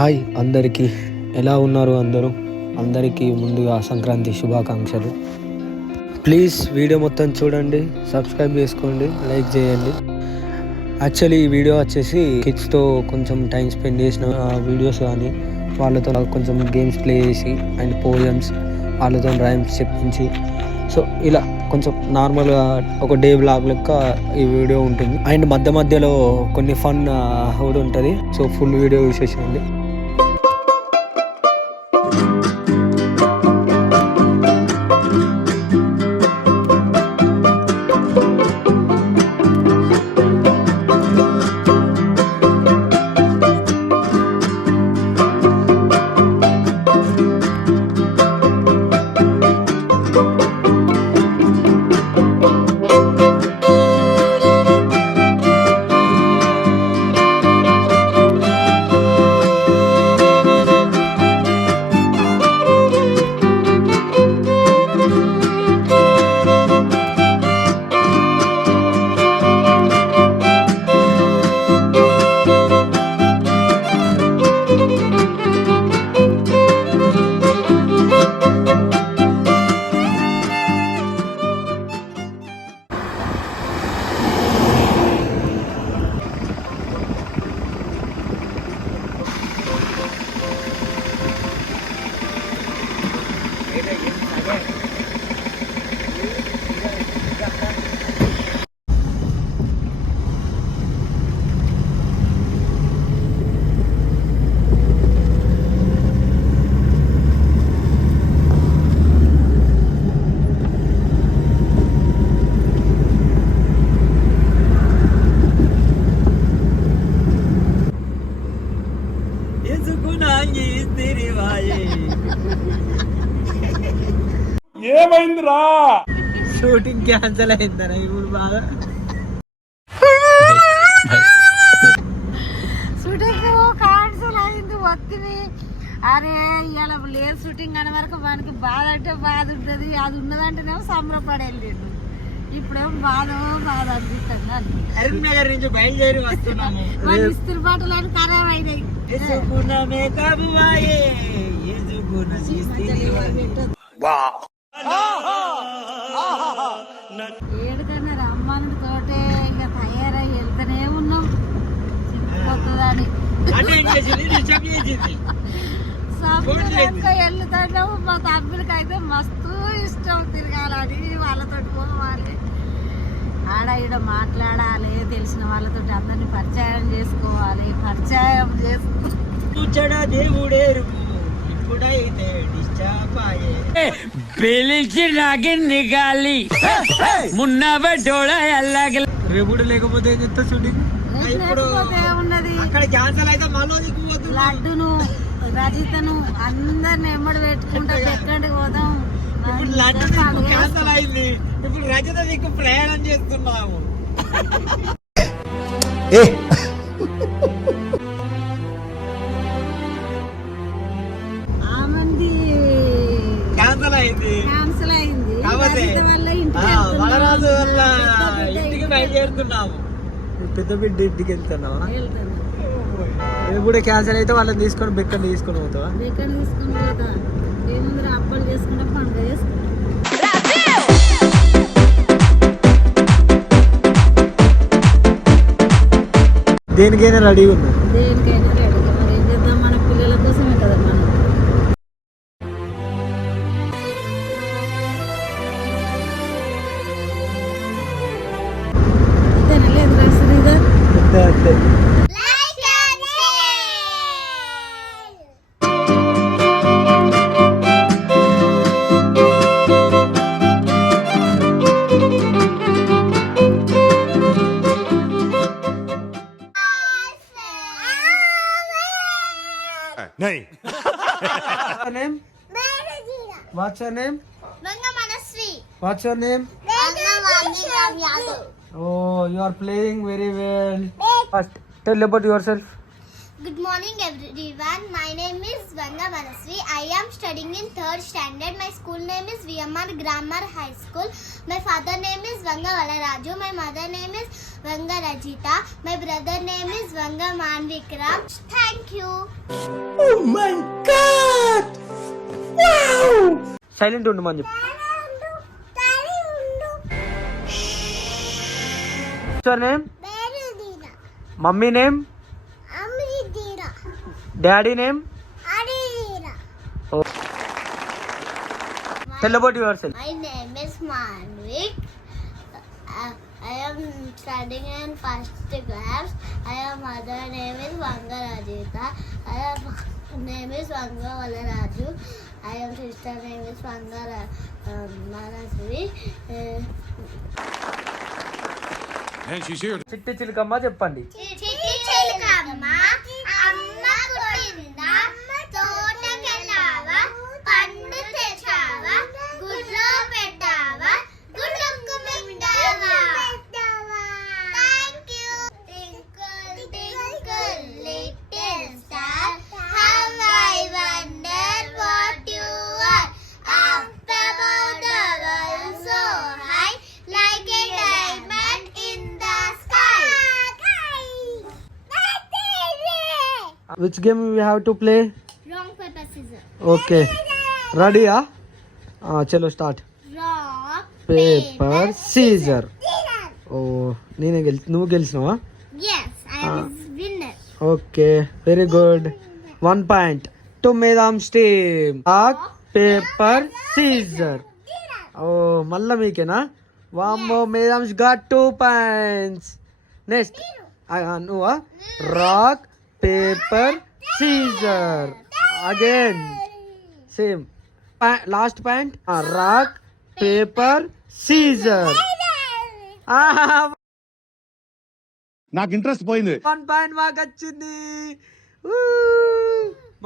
Hi అందరికీ, ఎలా ఉన్నారు అందరికీ ముందుగా సంక్రాంతి శుభాకాంక్షలు. ప్లీజ్ వీడియో మొత్తం చూడండి, సబ్స్క్రైబ్ చేసుకోండి, లైక్ చేయండి. యాక్చువల్లీ ఈ వీడియో వచ్చేసి కిడ్స్తో కొంచెం టైం స్పెండ్ చేసిన వీడియోస్ కానీ వాళ్ళతో కొంచెం గేమ్స్ ప్లే చేసి అండ్ పోయమ్స్ వాళ్ళతో రైమ్స్ చెప్పించి సో ఇలా కొంచెం నార్మల్గా ఒక డే బ్లాగ్ లెక్క ఈ వీడియో ఉంటుంది. అండ్ మధ్యలో కొన్ని ఫన్ కూడా ఉంటుంది. సో ఫుల్ వీడియో చూసేసేయండి. ఏమైందిరా? షూటింగ్ క్యాన్సిల్ అయిందరా ఇప్పుడు బాగా. షూటింగ్ క్యాన్సిల్ అయింది వస్తుంది. అరే ఇవాళ లేదు షూటింగ్ అనే వరకు మనకి బాధ అంటే బాధ ఉంటుంది, అది ఉన్నదంటేనేమో సంబరపడి వెళ్ళిండు. ఇప్పుడేమో బాధ అనిపిస్తుంది. కరీంనగర్ నుంచి బయలుదేరి వస్తున్నాము. మన ఇస్త్రీ బట్టలు అని ఖరాబ్ అయినాయి. ఏడుకన్నా రమ్మనుడి తోటే ఇక తయారై వెళ్తూనే ఉన్నాం చెప్పొద్దని. వెళ్తున్నాము. మా తమ్ములకి అయితే మస్తు ఇష్టం తిరగాలని, వాళ్ళతో పోవాలి, ఆడ ఈడ మాట్లాడాలి, తెలిసిన వాళ్ళతో అందరినీ పరిచయం చేసుకోవాలి. పరిచయం చేసుకుంటా దేవుడేరు ఇప్పుడైతే పిలిచి నాకి నిగాలి మున్న బెట్టోడ ఎల్లాగలి రేపుడు లేకపోతే ఏం చెప్తా షూటింగ్ ఉన్నది. లడ్డును రజితను అందరిని ఎమ్మడి పెట్టుకుంటా ఎక్కడికి పోదాం. ఇప్పుడు లడ్డు క్యాన్సల్ అయింది. ఇప్పుడు రజిత నీకు ప్రయాణం చేస్తున్నాము. క్యాన్సిల్ అయింది. వలరాజు వల్ల ఇంటికి బయలుదేరుతున్నాము. పెద్ద బిడ్డ ఇంటికి వెళ్తున్నావా? కూడా క్యాన్సిల్ అయితే వాళ్ళని తీసుకొని బెక్కని తీసుకొని పోతావా? బెక్కని తీసుకొని పోతా. ఏముంది అప్పలు చేసుకుంటా, పండుగ చేసుకుంటా. దేనికైనా రెడీగా ఉన్నా. దేనికైనా రెడీ. మరి ఏం చేద్దాం, మన పిల్లల కోసమే కదా మనం. అంతే. Name? What's your name? Vanga Manasri. What's your name? Vanga. Oh, you are playing very well. First, tell about yourself. Good morning everyone. My name is Vanga Manasri. I am studying in 3rd standard. My school name is VMR Grammar High School. My father name is Vanga Valaraju. My mother name is Vanga Rajita. My brother name is Vanga Manvikram. Thank you. Silent ఉండమని చెప్పు. Your name, mummy name, daddy name. Tell about yourself. My name is Manvik. I am studying in first class. My mother name is Vanga Rajita. Name is Vanga Valaraju. I am sister name is Vanga Manasvi. And she's here. చిట్టి చిలుకమ్మ చెప్పండి. చిట్టి చిలుకమ్మ అమ్మ పుట్టిందా తోటకెళ్ళావా పండు తెచ్చావా గుడ్లో పెట్టావా గుడ్లకు మిండావా. Thank you. Twinkle twinkle little star how I wonder what you are up about the world so high like a diamond in the sky. Which game we have to play? Wrong paper scissors. Okay. Ready? చలో start. Rock paper scissor. ఓ నేనే నువ్వు గెలిచినావా? Yes, I am winner. Okay, very good. 1 point to Medam's team. Rock paper scissor. ఓ మళ్ళా మీకేనా? వామ్మో, Medam's got 2 points. Next నువ్వా? Rock paper scissor. Again same. Last point rock paper scissor. నాకు ఇంట్రెస్ట్ పోయింది. 1 point మాకు వచ్చింది.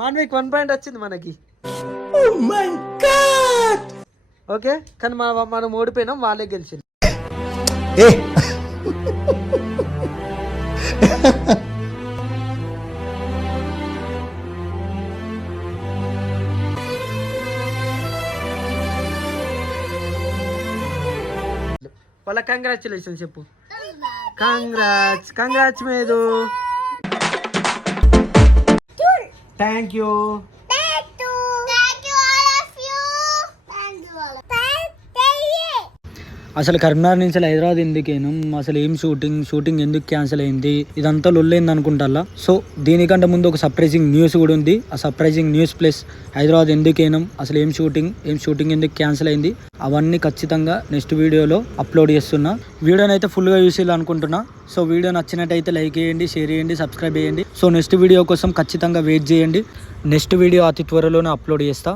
మాన్విక్ 1 point వచ్చింది మనకి. ఓకే, కానీ మనం ఓడిపోయినాం, వాళ్ళే గెలిచింది. వాళ్ళ కంగ్రాచులేషన్ చెప్పు. Congrats medu. Thank you. Thank you all of you. Thank you all. అసలు కరీంనగర్ నుంచి హైదరాబాద్ ఎందుకేను, అసలు ఏం షూటింగ్ ఎందుకు క్యాన్సిల్ అయింది, ఇదంతా లొల్లైంది అనుకుంటా. సో దీనికంటే ముందు ఒక సర్ప్రైజింగ్ న్యూస్ కూడా ఉంది. ఆ సర్ప్రైజింగ్ న్యూస్ ప్లస్ హైదరాబాద్ ఎందుకేనం, అసలు ఏం షూటింగ్ ఎందుకు క్యాన్సిల్ అయింది, అవన్నీ ఖచ్చితంగా నెక్స్ట్ వీడియోలో అప్లోడ్ చేస్తున్నా. వీడియోని అయితే ఫుల్గా చూసేయాలి అనుకుంటున్నా. సో వీడియో నచ్చినట్టయితే లైక్ చేయండి, షేర్ చేయండి, సబ్స్క్రైబ్ చేయండి. సో నెక్స్ట్ వీడియో కోసం ఖచ్చితంగా వెయిట్ చేయండి. నెక్స్ట్ వీడియో అతి త్వరలోనే అప్లోడ్ చేస్తా.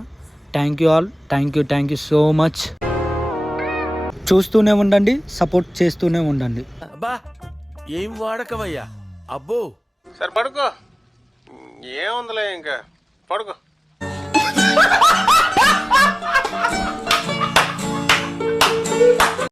Thank you all. Thank you so much. చూస్తూనే ఉండండి, సపోర్ట్ చేస్తూనే ఉండండి. అబ్బా ఏం వాడకవయ్యా అబ్బో. సరే పడుకో, ఏముందిలే ఇంకా పడుకో.